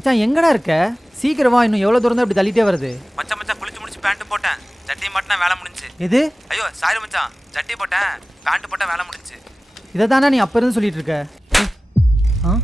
மச்சான் எங்கடா இருக்க? சீக்கிரம் வா, இன்னும் எவ்வளோ தூரம் தான் இப்படி தள்ளிட்டே வருது? மச்சான் குளிச்சு முடிச்சு பேண்ட் போட்டேன், ஜட்டி மாட்டினா வேலை முடிஞ்சு. எது? ஐயோ சாரி மச்சான், ஜட்டி போட்டேன், பேண்ட் போட்டா வேலை முடிஞ்சு. இதை தானே நீ அப்போ இருந்து சொல்லிட்டு இருக்க? ஆ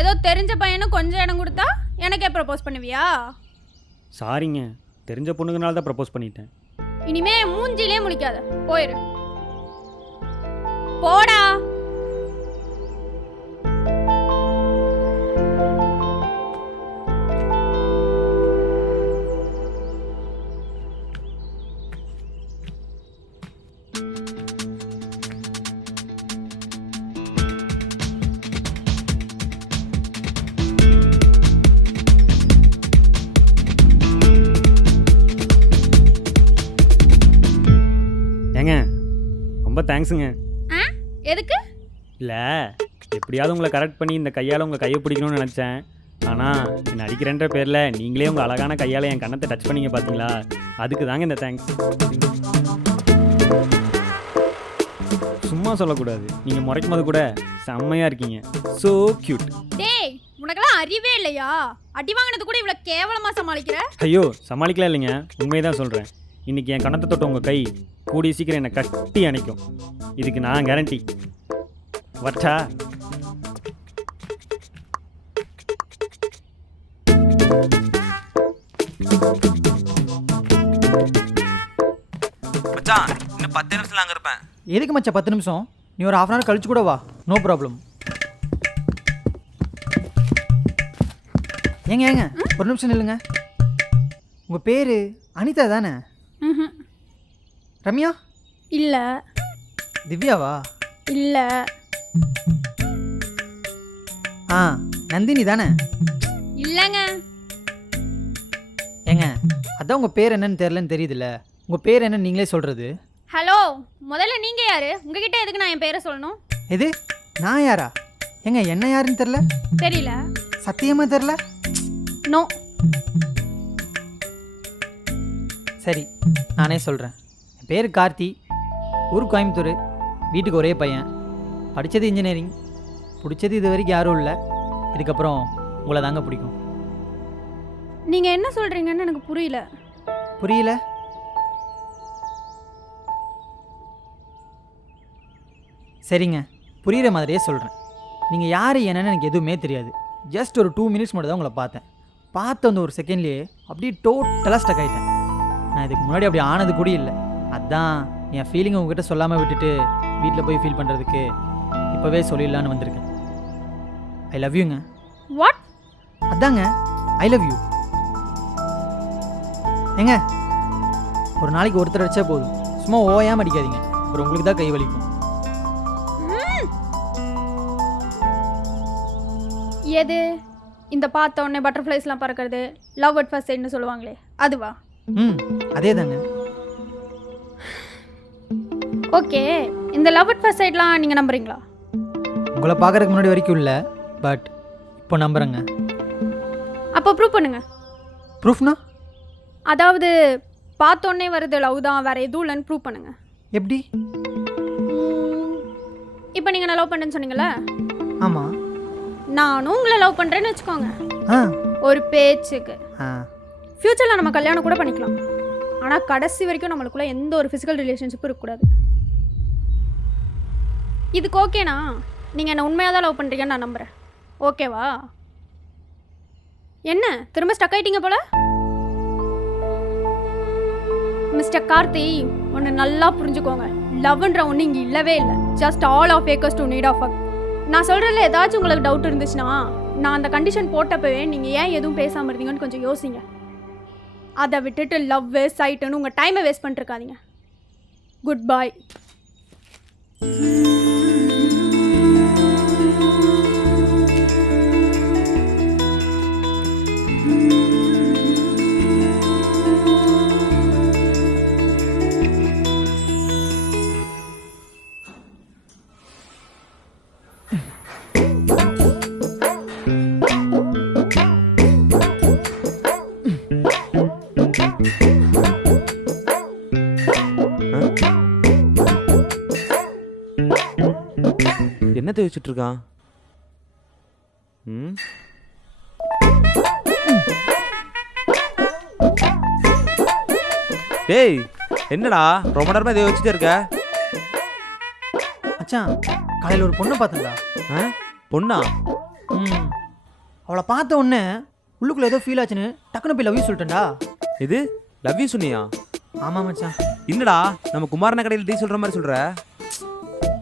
ஏதோ தெரிஞ்ச பையனும் கொஞ்சம் இடம் கொடுத்தா எனக்கே ப்ரப்போஸ் பண்ணுவியா? சாரிங்க, தெரிஞ்ச பொண்ணுங்கனால தான் ப்ரப்போஸ் பண்ணிட்டேன். இனிமே மூஞ்சிலே முழிக்காத, போயிரு. போடா. ஏங்க ரொம்ப தேங்க்ஸுங்க. ஆ எதுக்கு? இல்லை, எப்படியாவது உங்களை கரெக்ட் பண்ணி இந்த கையால் உங்கள் கையை பிடிக்கணும்னு நினச்சேன். ஆனால் என்னை அடிக்கிறேன்ற பேரில் நீங்களே உங்கள் அழகான கையால் என் கண்ணத்தை டச் பண்ணிங்க பார்த்தீங்களா, அதுக்கு தாங்க இந்த தேங்க்ஸ். சும்மா சொல்லக்கூடாது, நீங்கள் முறைக்கும் போது கூட செம்மையாக இருக்கீங்க. So cute. டேய், உனக்கெல்லாம் அறிவே இல்லையா? அடி வாங்கினது கூட இவ்வளோ கேவலமாக சமாளிக்கிற? ஐயோ, சமாளிக்கலாம் இல்லைங்க, உண்மையை தான் சொல்கிறேன். இன்றைக்கி என் கண்ணத்தை தொட்ட உங்கள் கை கூடிய சீக்கிரம் என்னை கட்டி அணைக்கும். இதுக்கு நான் கேரண்டி. வட்டா. மச்சான் இன்னும் 10 நிமிஷத்துல அங்க இருப்பேன். எதுக்கு மச்சான் 10 நிமிஷம்? நீ ஒரு 1/2 hour கழிச்சு கூட வா, நோ ப்ராப்ளம். ஏங்க ஒரு நிமிஷம் நில்லுங்க. உங்கள் பேர் அனிதா தானே? ம். ரம்யா? இல்லை. திவ்யாவா? இல்லை. ஆ நந்தினி தானே? இல்லைங்க. ஏங்க அதான் உங்கள் பேர் என்னன்னு தெரிலன்னு தெரியுதுல்ல, உங்கள் பேர் என்னன்னு நீங்களே சொல்கிறது. ஹலோ, முதல்ல நீங்கள் யார்? உங்ககிட்ட எதுக்கு நான் என் பேரை சொல்லணும்? எது? நான் யாரா? ஏங்க என்ன யாருன்னு தெரில. தெரியல. சத்தியமாக தெரில. நோ. சரி நானே சொல்கிறேன். என் பேர் கார்த்தி, ஊர் கோயம்புத்தூர், வீட்டுக்கு ஒரே பையன், படித்தது இன்ஜினியரிங், பிடிச்சது இது வரைக்கும் யாரும் இல்லை, இதுக்கப்புறம் உங்களை தாங்க பிடிக்கும். நீங்கள் என்ன சொல்கிறீங்கன்னு எனக்கு புரியல. புரியல? சரிங்க, புரிகிற மாதிரியே சொல்கிறேன். நீங்கள் யார் என்னன்னு எனக்கு எதுவுமே தெரியாது. ஜஸ்ட் ஒரு 2 minutes மட்டும் தான் உங்களை பார்த்தேன். பார்த்த அந்த ஒரு செகண்ட்லேயே அப்படியே டோட்டலாக ஸ்டக் ஆகிட்டேன். நான் இதுக்கு முன்னாடி அப்படி ஆனது கூட இல்லை. அதான் என் ஃபீலிங்கை உங்ககிட்ட சொல்லாமல் விட்டுட்டு வீட்டில் போய் ஃபீல் பண்ணுறதுக்கு இப்போவே சொல்லிடலான்னு வந்திருக்கேன். ஐ லவ் யூங்க. வாட்? அதாங்க ஐ லவ் யூ. ஏங்க ஒரு நாளைக்கு ஒருத்தர் அடித்தா போதும், சும்மா ஓயாமல் அடிக்காதீங்க, அப்புறம் உங்களுக்கு தான் கை வலிக்கும். எது? இந்த பார்த்த உடனே பட்டர்ஃப்ளைஸ்லாம் பறக்கிறது, லவ் அட் ஃபர்ஸ்ட் சைட்னு சொல்லுவாங்களே, அதுவா? அதே தாங்க. ஓகே, இந்த லவ் அட் ஃபர்ஸ்ட் சைட்லாம் நீங்கள் நம்புறீங்களா? உங்களை பார்க்குறதுக்கு முன்னாடி வரைக்கும் இல்லை, பட் இப்போ நம்புகிறேங்க. அப்போ ப்ரூவ் பண்ணுங்க. ப்ரூஃப்னா? அதாவது பார்த்தோன்னே வருது லவ் தான், வேறு எதுவும் இல்லைன்னு ப்ரூவ் பண்ணுங்க. எப்படி? இப்போ நீங்கள் நான் லவ் பண்ணுறேன்னு சொன்னீங்களே? ஆமாம். நானும் உங்களை லவ் பண்ணுறேன்னு வச்சுக்கோங்க. ஒரு பேச்சுக்கு. ஃப்யூச்சரில் நம்ம கல்யாணம் கூட பண்ணிக்கலாம், ஆனால் கடைசி வரைக்கும் நம்மளுக்குள்ள எந்த ஒரு ஃபிசிக்கல் ரிலேஷன்ஷிப்பும் இருக்கக்கூடாது. இதுக்கு ஓகேனா? நீங்கள் என்னை உண்மையாக தான் லவ் பண்ணுறீங்கன்னு நான் நம்புகிறேன். ஓகேவா? என்ன திரும்ப ஸ்டக் ஆகிட்டீங்க போல? மிஸ்டர் கார்த்தி, ஒன்று நல்லா புரிஞ்சுக்கோங்க, லவ்ன்ற ஒன்று இங்கே இல்லவே இல்லை. Just all of fakers to need off. நான் சொல்கிறதுல ஏதாச்சும் உங்களுக்கு டவுட் இருந்துச்சுன்னா, நான் அந்த கண்டிஷன் போட்டப்பவே நீங்கள் ஏன் எதுவும் பேசாமல் இருந்தீங்கன்னு கொஞ்சம் யோசிங்க. அதை விட்டுட்டு லவ் சைட்டுன்னு உங்கள் டைமை வேஸ்ட் பண்ணிருக்காதீங்க. குட் பாய். என்னத்தை வச்சுட்டு இருக்கான்? டேய் என்னடா ரொம்ப நேரமா இதை வச்சுட்டே இருக்க? மச்சான் காலையில் ஒரு பொண்ணை பார்த்தேன்டா. பொண்ணா? அவளை பார்த்த உடனே உள்ளுக்குள்ளே ஏதோ ஃபீல் ஆச்சுன்னு டக்குன்னு போய் லவ் யூ சொல்லிட்டேன்டா. இது லவ் யூ சொன்னியா? ஆமாம் மச்சான். என்னடா நம்ம குமாரன கடையில் டீ சொல்ற மாதிரி சொல்ற?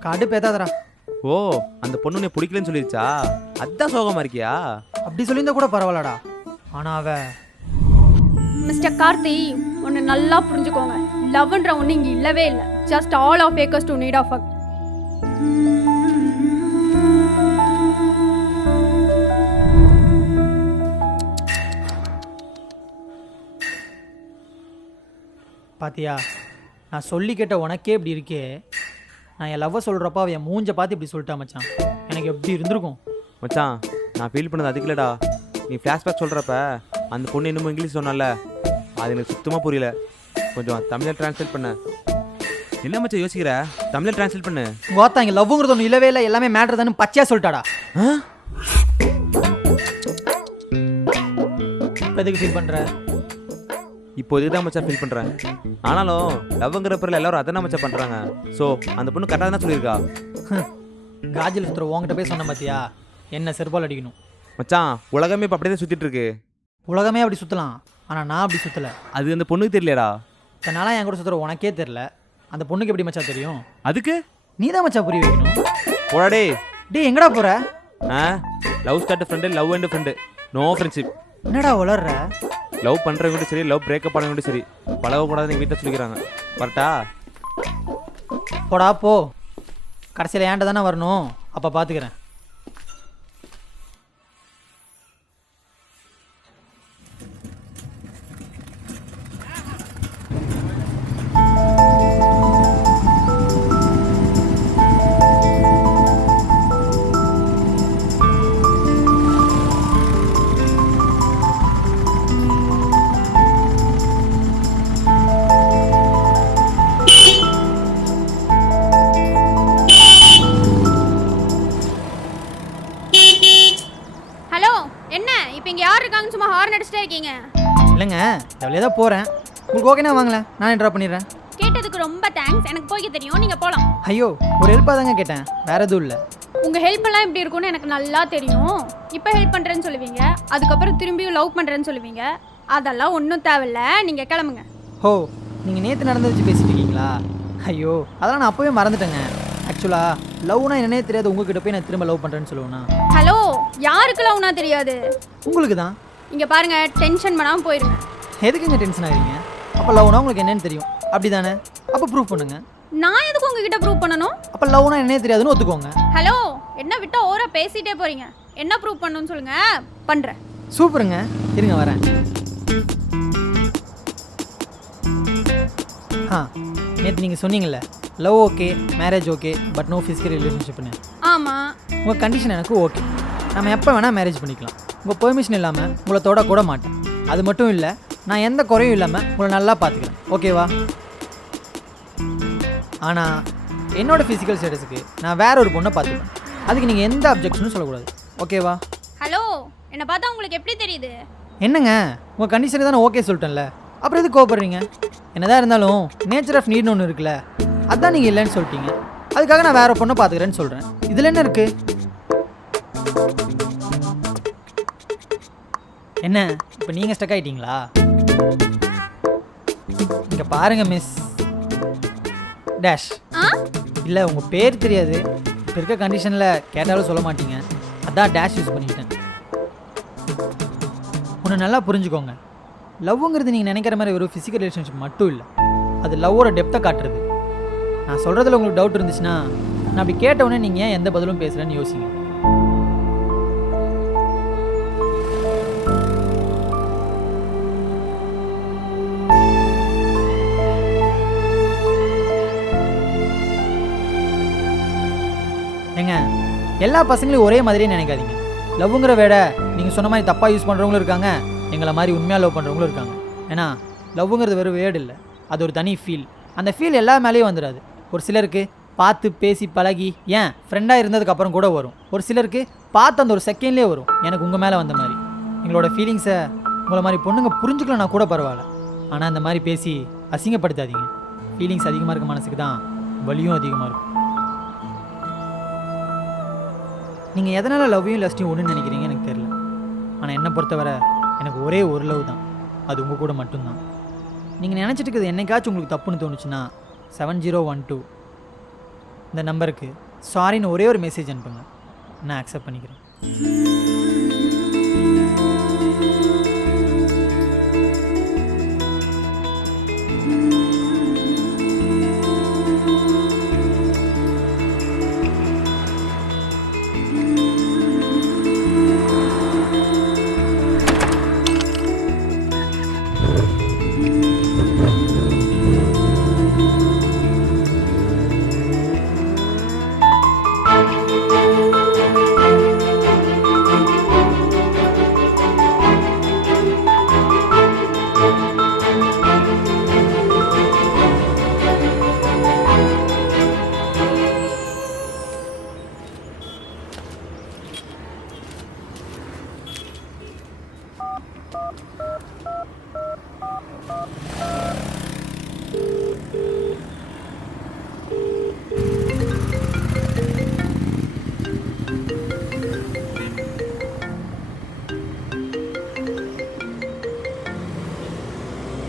காடு பேத்தாதரா. ஓ அந்த பொண்ணு உன்னை பிடிக்கலன்னு சொல்லிருச்சா? அதான் சோகமா இருக்கியா? அப்படி சொல்லியிருந்தா கூட பரவாயில்லடா. ஆனால் அவ மிஸ்டர் கார்த்தி ஒன்று நல்லா புரிஞ்சுக்கோங்க. லவ்ன்ற ஒன்று இங்கே இல்லவே இல்லை. Just all of acres to need of அக். பாத்தியா, நான் சொல்லி கேட்ட உனக்கே இப்படி இருக்கே. நான் என் லவ்வை சொல்கிறப்ப அவன் என் மூஞ்ச பார்த்து இப்படி சொல்லிட்டா மச்சான். எனக்கு எப்படி இருந்திருக்கும் மச்சான்? நான் ஃபீல் பண்ணது அதுக்கு இல்லடா. நீ ஃப்ளாஷ்பேக் சொல்கிறப்ப அந்த பொண்ணு இன்னமும் இங்கிலீஷ் சொன்னால, அது எனக்கு சுத்தமாக புரியல. கொஞ்சம் தமிழில் ட்ரான்ஸ்லேட் பண்ண. என்ன மச்சான் யோசிக்கிற? தமிழில் ட்ரான்ஸ்லேட் பண்ணு. வாத்தா இங்கே லவ்வுங்கிறது ஒன்று இல்லவே இல்லை, எல்லாமே மேட்ரு தானே பச்சையாக சொல்லிட்டாடா. இப்போ எதுக்கு ஃபீல் பண்ணுற? இப்போ இதுக்கு தான் மச்சான் ஃபீல் பண்ணுறேன். ஆனாலும் லவ்ங்கிற பேரில் எல்லாரும் அதான் மச்சான் பண்ணுறாங்க. ஸோ அந்த பொண்ணு கரெக்டாக தானே சொல்லியிருக்கா? காஜல் சுற்றுற உங்ககிட்ட போய் சொன்ன பார்த்தியா, என்ன செருப்பால் அடிக்கணும். மச்சான் உலகமே இப்போ அப்படியே தான் சுற்றிட்டு இருக்கு. உலகமே அப்படி சுற்றலாம், ஆனால் நான் அப்படி சுற்றலை. அது அந்த பொண்ணுக்கு தெரியலடா. இதனால் என் கூட சுற்றுற உனக்கே தெரில, அந்த பொண்ணுக்கு எப்படி மச்சா தெரியும்? அதுக்கு நீ தான் மச்சா புரிய வைக்கணும். போடாடே. டே எங்கடா போகிற? Love start friend, love and friend, no friendship. என்னடா வளர்ற? லவ் பண்ணுறவங்க சரி, லவ் பிரேக்கப் பண்ணவங்க சரி, பழகக்கூடாதுன்னு எங்கள் வீட்டில் சொல்லிக்கிறாங்க. கரெக்டா? போடா போ. கடைசியில் ஏன்ட்ட தானே வரணும், அப்போ பார்த்துக்கிறேன். சும்மா ஹார்ன் அடிச்சிட்டே இருக்கீங்க. இல்லைங்க, எவ்வளோ தான் போகிறேன். உங்களுக்கு ஓகேனா வாங்கல, நானே ட்ராப் பண்ணிடுறேன். கேட்டதுக்கு ரொம்ப தேங்க்ஸ். எனக்கு போய்க்க தெரியும், நீங்கள் போகலாம். ஐயோ, ஒரு ஹெல்ப்பாக தாங்க கேட்டேன், வேறு எதுவும் இல்லை. உங்கள் ஹெல்ப் எல்லாம் எப்படி இருக்கும்னு எனக்கு நல்லா தெரியும். இப்போ ஹெல்ப் பண்ணுறேன்னு சொல்லுவீங்க, அதுக்கப்புறம் திரும்பியும் லவ் பண்ணுறேன்னு சொல்லுவீங்க. அதெல்லாம் ஒன்றும் தேவையில்ல, நீங்கள் கிளம்புங்க. ஓ, நீங்கள் நேற்று நடந்து வச்சு பேசிட்டு இருக்கீங்களா? ஐயோ, அதெல்லாம் நான் அப்போவே மறந்துட்டேங்க. ஆக்சுவலாக லவ்னா என்னன்னே தெரியாது, உங்ககிட்ட போய் நான் திரும்ப லவ் பண்ணுறேன்னு சொல்லுவேண்ணா. ஹலோ, யாருக்கு லவ்னா தெரியாது? உங்களுக்கு தான். இங்கே பாருங்கள், டென்ஷன் பண்ணாமல் போயிடுங்க. எதுக்குங்க டென்ஷன் ஆகிறீங்க? அப்போ லவ்னா உங்களுக்கு என்னன்னு தெரியும், அப்படி தானே? அப்போ ப்ரூவ் பண்ணுங்க. நான் எதுக்கு உங்ககிட்ட ப்ரூவ் பண்ணணும்? அப்போ லவ்னா என்னன்னே தெரியாதுன்னு ஒத்துக்கோங்க. ஹலோ, என்ன விட்டா ஓரா பேசிட்டே போகிறீங்க. என்ன ப்ரூவ் பண்ணணும்னு சொல்லுங்கள், பண்ணுறேன். சூப்பருங்க, இருங்க வரேன். நேற்று நீங்கள் சொன்னீங்கல்ல, love okay, marriage okay, but no physical ரிலேஷன்ஷிப்னு. ஆமாம். உங்கள் கண்டிஷன் எனக்கு ஓகே, நம்ம எப்போ வேணால் மேரேஜ் பண்ணிக்கலாம். உங்கள் பெர்மிஷன் இல்லாமல் உங்களை தொட கூட மாட்டேன். அது மட்டும் இல்லை, நான் எந்த குறையும் இல்லாமல் உங்களை நல்லா பார்த்துக்கிறேன், ஓகேவா? ஆனால் என்னோடய ஃபிசிக்கல் ஸ்டேட்டஸுக்கு நான் வேற ஒரு பொண்ணை பார்த்துப்பேன். அதுக்கு நீங்கள் எந்த அப்ஜெக்ஷனும் சொல்லக்கூடாது, ஓகேவா? ஹலோ, என்னை பார்த்தா உங்களுக்கு எப்படி தெரியுது? என்னங்க, உங்கள் கண்டிஷனுக்கு தானே ஓகே சொல்லிட்டேன்ல, அப்புறம் எதுக்கு கோவப்படுறீங்க? என்னதான் இருந்தாலும் நேச்சர் ஆஃப் நீட்னு ஒன்று இருக்குல்ல, அதுதான் நீங்கள் இல்லைன்னு சொல்லிட்டீங்க. அதுக்காக நான் வேற பொண்ணை பார்த்துக்கிறேன்னு சொல்கிறேன். இதில் என்ன இருக்குது? என்ன இப்போ நீங்கள் ஸ்டக் ஆகிட்டீங்களா? இங்கே பாருங்க மிஸ் டேஷ். இல்லை, உங்கள் பேர் தெரியாது, இப்போ இருக்க கண்டிஷனில் கேட்டாலும் சொல்ல மாட்டீங்க, அதான் டேஷ் யூஸ் பண்ணிக்கிட்டேன். ஒன்று நல்லா புரிஞ்சுக்கோங்க, லவ்வுங்கிறது நீங்கள் நினைக்கிற மாதிரி ஒரு ஃபிசிக்கல் ரிலேஷன்ஷிப் மட்டும் இல்லை, அது லவ்வோட டெப்த்தை காட்டுறது. நான் சொல்கிறதுல உங்களுக்கு டவுட் இருந்துச்சுன்னா, நான் அப்படி கேட்டவுடனே நீங்கள் ஏன் எந்த பதிலும் பேசுகிறேன்னு யோசிங்க. ஏங்க, எல்லா பசங்களையும் ஒரே மாதிரியே நினைக்காதீங்க. லவ்வுங்கிற வேட நீங்கள் சொன்ன மாதிரி தப்பாக யூஸ் பண்ணுறவங்களும் இருக்காங்க, எங்களை மாதிரி உண்மையாக லவ் பண்ணுறவங்களும் இருக்காங்க. ஏன்னா லவ்வுங்கிறது வெறும் வேர்டு இல்லை, அது ஒரு தனி ஃபீல். அந்த ஃபீல் எல்லா மேலேயும் வந்துடாது. ஒரு சிலருக்கு பார்த்து பேசி பழகி ஏன் ஃப்ரெண்டாக இருந்ததுக்கப்புறம் கூட வரும். ஒரு சிலருக்கு பார்த்து அந்த ஒரு செகண்ட்லேயே வரும். எனக்கு உங்கள் மேலே வந்த மாதிரி எங்களோட ஃபீலிங்ஸை உங்களை மாதிரி பொண்ணுங்க புரிஞ்சுக்கலனா கூட பரவாயில்ல. ஆனால் அந்த மாதிரி பேசி அசிங்கப்படுத்தாதீங்க. ஃபீலிங்ஸ் அதிகமாக இருக்க மனசுக்கு தான் வலியும் அதிகமாக இருக்கும். நீங்கள் எதனால் லவ்வையும் லஸ்ட்டையும் ஒன்றுன்னு நினைக்கிறீங்க எனக்கு தெரியல. ஆனால் என்னை பொறுத்தவரை எனக்கு ஒரே ஒரு லவ் தான், அது உங்கள் கூட மட்டும்தான். நீங்கள் நினச்சிட்டு இருக்கிறது என்னைக்காச்சும் உங்களுக்கு தப்புன்னு தோணுச்சுன்னா 7012 இந்த நம்பருக்கு சாரின்னு ஒரே ஒரு மெசேஜ் அனுப்புங்க, நான் அக்செப்ட் பண்ணிக்கிறேன்.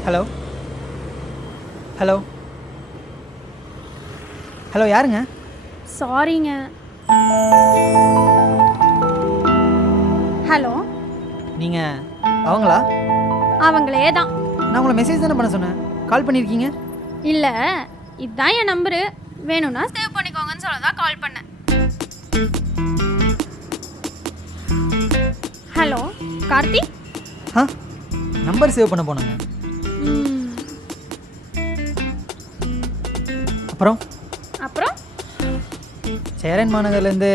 ஹலோ ஹலோ ஹலோ யாருங்க? சாரிங்க. ஹலோ, நீங்கள் அவங்களா? அவங்களே தான். நான் உங்களை மெசேஜ் தானே பண்ண சொன்னேன், கால் பண்ணியிருக்கீங்க. இல்லை, இதுதான் என் நம்பரு, வேணும்னா சேவ் பண்ணிக்கோங்கன்னு சொல்ல தான் கால் பண்ணேன். ஹலோ கார்த்தி. ஆ நம்பர் சேவ் பண்ண போனாங்க. அப்புறம் சேரன் மாநகர்லேருந்து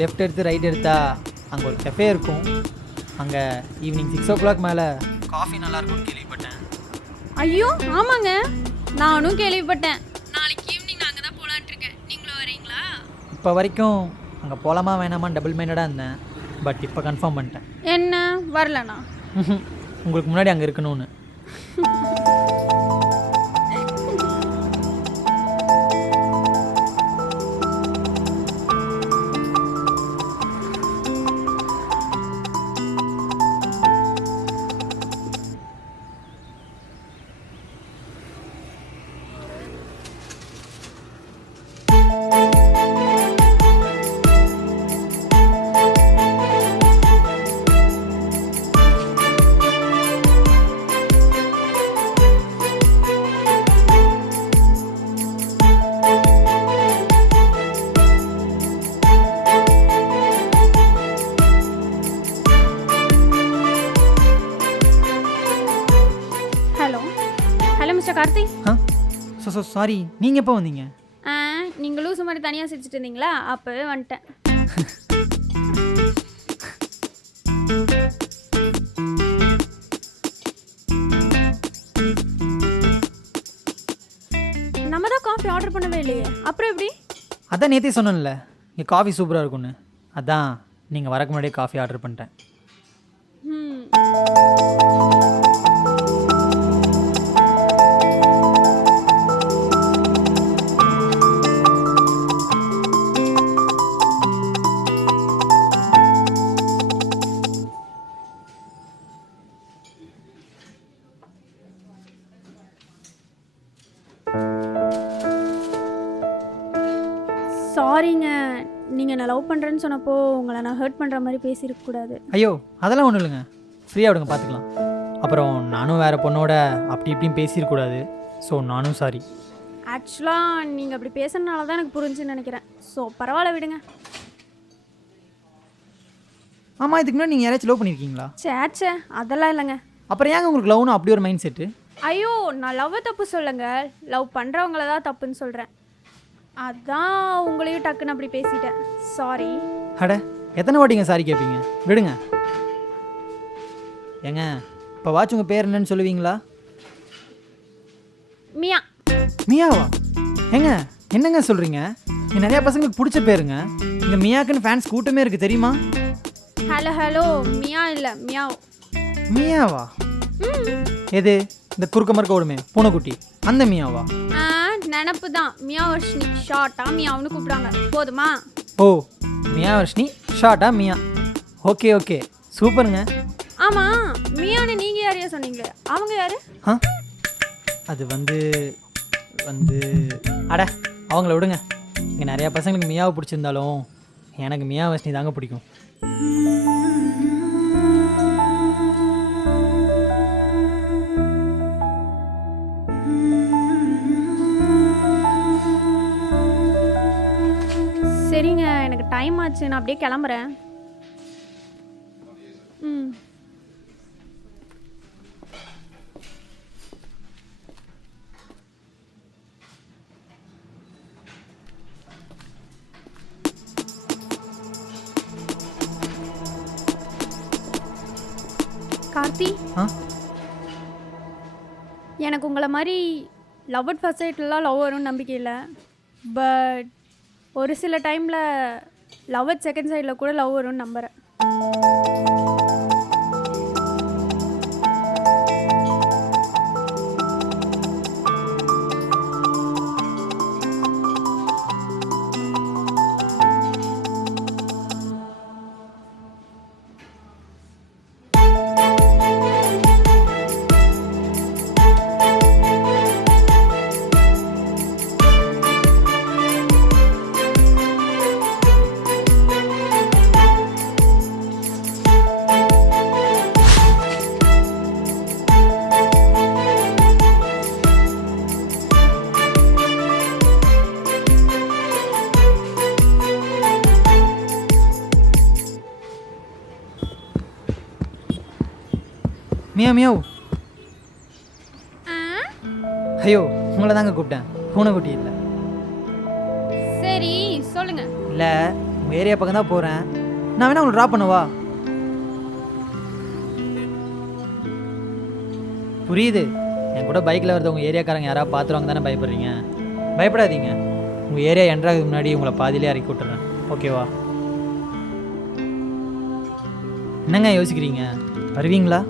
லெஃப்ட் எடுத்து ரைட் எடுத்தா அங்கே ஒரு கெஃபே இருக்கும். அங்கே ஈவினிங் 6 o'clock மேலே காஃபி நல்லாயிருக்கும்னு கேள்விப்பட்டேன். ஐயோ ஆமாங்க, நானும் கேள்விப்பட்டேன். நாளைக்கு ஈவினிங் நாங்கள் தான் போகலான்ட்டு இருக்கேன், நீங்களும் வரீங்களா? இப்போ வரைக்கும் அங்கே போகலாமா வேணாமா டபுள் மைண்டடாக இருந்தேன். பட் இப்போ கன்ஃபார்ம் பண்ணிட்டேன். என்ன வரலண்ணா? உங்களுக்கு முன்னாடி அங்கே இருக்கணும்னு. கார்த்தி. சாரி, நீங்கள் எப்போ வந்தீங்க? நீங்கள் லூசு மாதிரி தனியாக சிரிச்சிட்டு இருந்தீங்களா, அப்போவே வந்துட்டேன். நம்ம தான் காஃபி ஆர்டர் பண்ணவே இல்லையே, அப்புறம் எப்படி? அதான் நேற்றே சொன்னேன்ல இங்கே காஃபி சூப்பராக இருக்கும்னு. அதான் நீங்கள் வரக்கு முன்னாடியே காஃபி ஆர்டர் பண்ணிட்டேன். சாரிங்க, நீங்கள் நான் லவ் பண்ணுறேன்னு சொன்னப்போ உங்களை நான் ஹர்ட் பண்ணுற மாதிரி பேசியிருக்கக்கூடாது. ஐயோ அதெல்லாம் ஒன்றும் இல்லைங்க, ஃப்ரீயாக விடுங்க, பார்த்துக்கலாம். அப்புறம் நானும் வேறு பொண்ணோட அப்படி இப்படின்னு பேசியிருக்கூடாது. ஸோ நானும் சாரி. ஆக்சுவலாக நீங்கள் அப்படி பேசுறதுனால தான் எனக்கு புரிஞ்சுன்னு நினைக்கிறேன். ஸோ பரவாயில்ல விடுங்க. ஆமாம், இதுக்கு முன்னாடி நீங்கள் யாராச்சும் லவ் பண்ணியிருக்கீங்களா? சேச்சே அதெல்லாம் இல்லைங்க. அப்புறம் ஏங்க உங்களுக்கு லவ்னு அப்படி ஒரு மைண்ட் செட்டு? ஐயோ நான் லவ்வை தப்பு சொல்லுங்க, லவ் பண்ணுறவங்கள தான் தப்புன்னு சொல்கிறேன். அதான் உங்களையும் டக்குன்னு அப்படி பேசிட்டேன், சாரி. அட எத்தனை வாட்டிங்க சாரி கேட்பீங்க, விடுங்க. ஏங்க இப்போ வாட்ச் உங்கள் பேர் என்னன்னு சொல்லுவீங்களா? மியா. மியாவா? ஏங்க என்னங்க சொல்கிறீங்க? இங்கே நிறையா பசங்களுக்கு பிடிச்ச பேருங்க. இங்கே மியாக்குன்னு ஃபேன்ஸ் கூட்டமே இருக்குது தெரியுமா? ஹலோ ஹலோ, மியா இல்லை மியாவ். மியாவா? எது இந்த குறுக்க மறுக்க ஓடுமே பூனைக்குட்டி அந்த மியாவா? நினப்பு தான். மியாவர்ஷினி ஷார்ட்டா மியாவுன்னு கூப்பிடுவாங்க. போதுமா? ஓ மியாவர்ஷினி ஷார்ட்டா மியா. ஓகே ஓகே சூப்பருங்க. ஆமாம், மியான்னு நீங்கள் யாரையா சொன்னீங்களே, அவங்க யாரு? ஆ அது வந்து அட அவங்கள விடுங்க. இங்கே நிறையா பசங்களுக்கு மியாவை பிடிச்சிருந்தாலும் எனக்கு மியாவர்ஷினி தாங்க பிடிக்கும். சரிங்க, எனக்கு டைம் ஆச்சு, நான் அப்படியே கிளம்புறேன். ம். கார்த்தி, ஆ எனக்கு உங்களை மாதிரி லவ் அட் ஃபர்ஸ்ட் சைட்லலாம் லவ் வரும்னு நம்பிக்கை இல்லை. பட் ஒரு சில டைமில் லவ் அட் செகண்ட் சைடில் கூட லவ் வரும்னு நம்புகிறேன். மியா மியாவ். ஐயோ உங்களை தாங்க கூப்பிட்டேன், பூனைக்குட்டி இல்லை. சரி சொல்லுங்க. இல்லை உங்கள் ஏரியா பக்கம் தான் போகிறேன். நான் வேணா உங்களை ட்ராப் பண்ணவா? புரியுது, என் கூட பைக்கில் வரது உங்கள் ஏரியாக்காரங்க யாராவது பார்த்துருவாங்க தானே பயப்படுறீங்க. பயப்படாதீங்க, உங்கள் ஏரியா என்ட்ராகிறதுக்கு முன்னாடி உங்களை பாதியிலே இறக்கி விட்டுறேன். ஓகேவா? என்னங்க யோசிக்கிறீங்க, வருவீங்களா?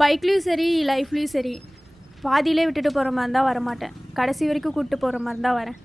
பைக்லேயும் சரி லைஃப்லேயும் சரி பாதியிலே விட்டுட்டு போகிற மாதிரி இருந்தால் வரமாட்டேன். கடைசி வரைக்கும் கூப்பிட்டு போகிற மாதிரி தான் வரேன்.